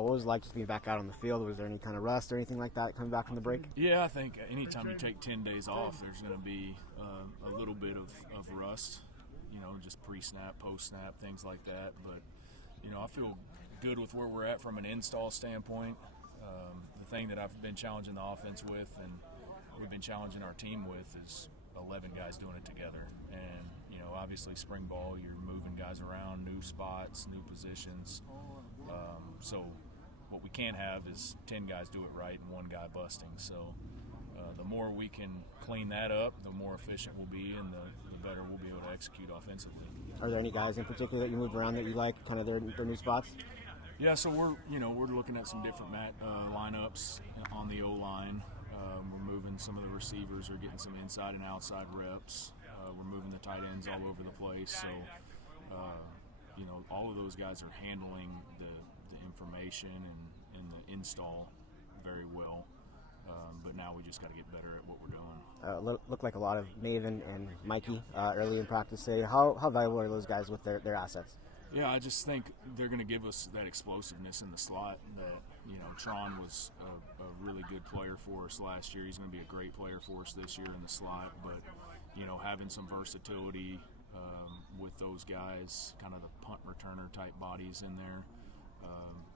What was it like just being back out on the field? Was there any kind of rust or anything like that coming back from the break? Yeah, I think anytime you take 10 days off, there's going to be a little bit of rust, just pre-snap, post-snap, things like that. But, I feel good with where we're at from an install standpoint. The thing that I've been challenging the offense with and we've been challenging our team with is 11 guys doing it together. And, obviously spring ball, you're moving guys around, new spots, new positions. So what we can't have is 10 guys do it right and one guy busting. So the more we can clean that up, the more efficient we'll be and the better we'll be able to execute offensively. Are there any guys in particular that you move around that you like, kind of their new spots? Yeah, so we're looking at some different lineups on the O-line. We're moving some of the receivers are getting some inside and outside reps. We're moving the tight ends all over the place. So, all of those guys are handling the information and the install very well. But now we just got to get better at what we're doing. Looked like a lot of Maven and Mikey early in practice today. How valuable are those guys with their assets? Yeah, I just think they're going to give us that explosiveness in the slot that, Tron was a really good player for us last year. He's going to be a great player for us this year in the slot. But, having some versatility with those guys, kind of the punt returner type bodies in there,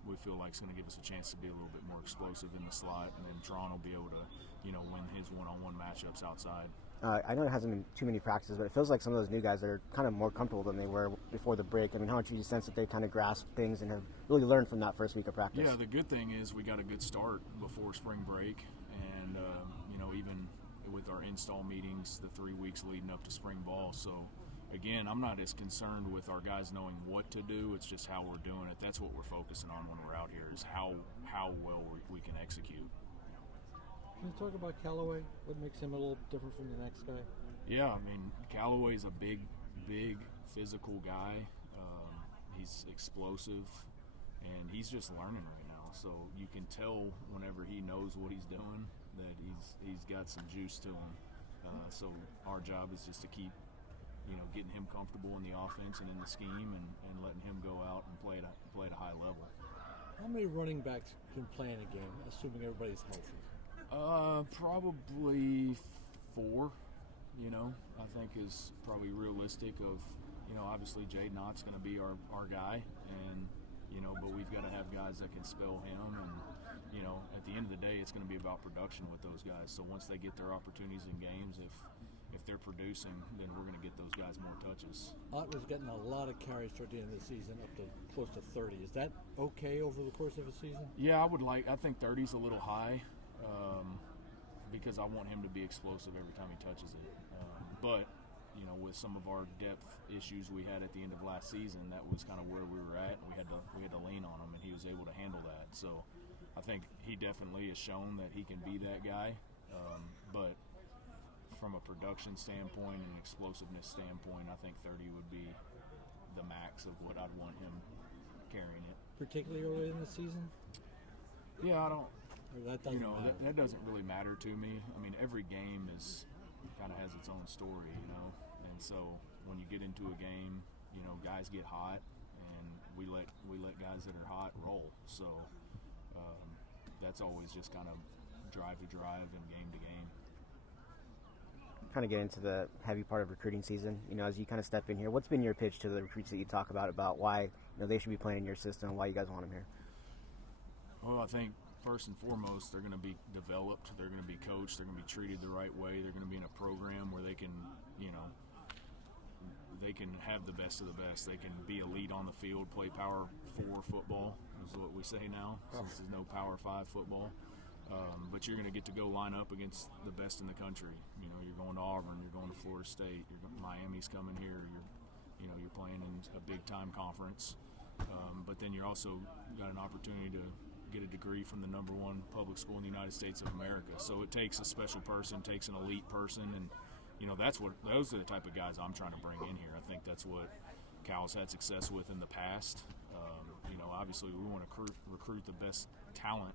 we feel like it's going to give us a chance to be a little bit more explosive in the slot. And then Tron will be able to, win his one-on-one matchups outside. I know it hasn't been too many practices, but it feels like some of those new guys are kind of more comfortable than they were before the break. I mean, how much do you sense that they kind of grasp things and have really learned from that first week of practice? Yeah, the good thing is we got a good start before spring break, and even with our install meetings the 3 weeks leading up to spring ball. So again, I'm not as concerned with our guys knowing what to do. It's just how we're doing it. That's what we're focusing on when we're out here, is how well we can execute. Can you talk about Callaway? What makes him a little different from the next guy? Yeah, I mean, Callaway's a big, physical guy. He's explosive, and he's just learning right now. So you can tell whenever he knows what he's doing that he's got some juice to him. So our job is just to keep, getting him comfortable in the offense and in the scheme, and letting him go out and play at a high level. How many running backs can play in a game, assuming everybody's healthy? Probably 4, I think is probably realistic of, obviously Jade Knott's going to be our guy, and, but we've got to have guys that can spell him, and, at the end of the day, it's going to be about production with those guys. So once they get their opportunities in games, if they're producing, then we're going to get those guys more touches. Ott was getting a lot of carries toward the end of the season, up to close to 30. Is that okay over the course of a season? Yeah, I think 30's a little high. Because I want him to be explosive every time he touches it. But, with some of our depth issues we had at the end of last season, that was kind of where we were at. We had to lean on him, and he was able to handle that. So I think he definitely has shown that he can be that guy. But from a production standpoint and explosiveness standpoint, I think 30 would be the max of what I'd want him carrying it. Particularly early in the season? Yeah, I don't. That doesn't matter. That doesn't really matter to me. I mean, every game kind of has its own story, and so when you get into a game, guys get hot, and we let guys that are hot roll. So that's always just kind of drive to drive and game to game. Kind of get into the heavy part of recruiting season. As you kind of step in here, what's been your pitch to the recruits that you talk about why they should be playing in your system, and why you guys want them here? Well, I think first and foremost, they're going to be developed, they're going to be coached, they're going to be treated the right way, they're going to be in a program where they can, they can have the best of the best. They can be elite on the field, play Power 4 football, is what we say now, since there's no Power 5 football. But you're going to get to go line up against the best in the country. You're going to Auburn, you're going to Florida State, Miami's coming here, you're playing in a big-time conference. But then you're also got an opportunity to get a degree from the #1 public school in the United States of America. So it takes a special person, takes an elite person, and those are the type of guys I'm trying to bring in here. I think that's what Cal's had success with in the past. Obviously we want to recruit the best talent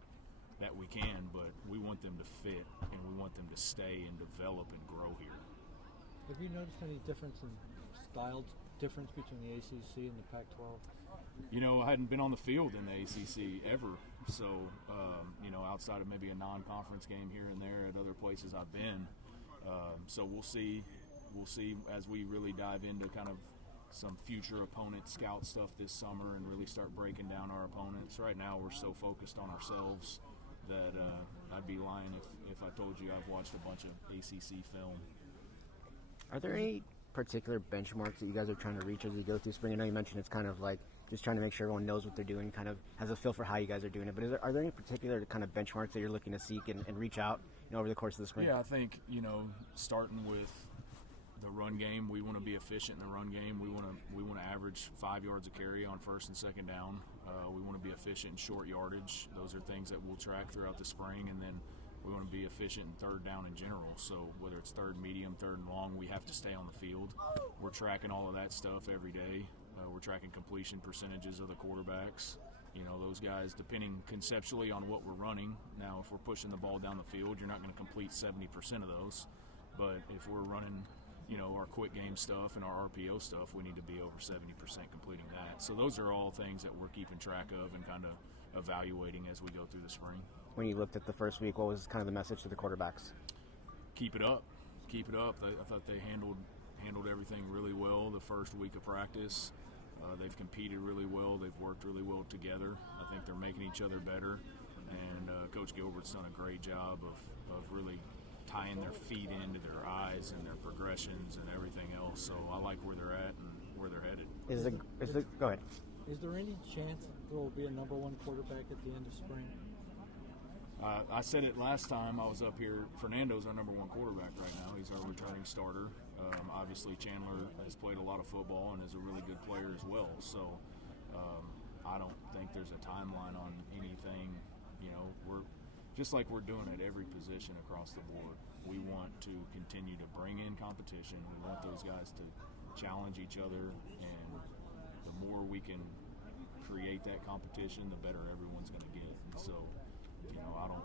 that we can, but we want them to fit, and we want them to stay and develop and grow here. Have you noticed any difference in style difference between the ACC and the Pac-12? I hadn't been on the field in the ACC ever. So, outside of maybe a non-conference game here and there at other places I've been. So we'll see. We'll see as we really dive into kind of some future opponent scout stuff this summer and really start breaking down our opponents. Right now we're so focused on ourselves that I'd be lying if I told you I've watched a bunch of ACC film. Are there any particular benchmarks that you guys are trying to reach as you go through spring? I know you mentioned it's kind of like just trying to make sure everyone knows what they're doing, kind of has a feel for how you guys are doing it. But are there any particular kind of benchmarks that you're looking to seek and reach out over the course of the spring? Yeah, I think, starting with the run game, we want to be efficient in the run game. We want to average 5 yards a carry on first and second down. We want to be efficient in short yardage. Those are things that we'll track throughout the spring, and then we want to be efficient in third down in general. So whether it's third, medium, third, and long, we have to stay on the field. We're tracking all of that stuff every day. We're tracking completion percentages of the quarterbacks. Those guys, depending conceptually on what we're running. Now, if we're pushing the ball down the field, you're not going to complete 70% of those. But if we're running, our quick game stuff and our RPO stuff, we need to be over 70% completing that. So those are all things that we're keeping track of and kind of evaluating as we go through the spring. When you looked at the first week, what was kind of the message to the quarterbacks? Keep it up. Keep it up. I thought they handled everything really well the first week of practice. They've competed really well. They've worked really well together. I think they're making each other better. And Coach Gilbert's done a great job of really tying their feet into their eyes and their progressions and everything else. So I like where they're at and where they're headed. Go ahead. Is there any chance there will be a number one quarterback at the end of spring? I said it last time I was up here. Fernando's our number one quarterback right now. He's our returning starter. Obviously, Chandler has played a lot of football and is a really good player as well. So I don't think there's a timeline on anything. We're just like we're doing at every position across the board. We want to continue to bring in competition. We want those guys to challenge each other, and the more we can create that competition, the better everyone's going to get. And so, I don't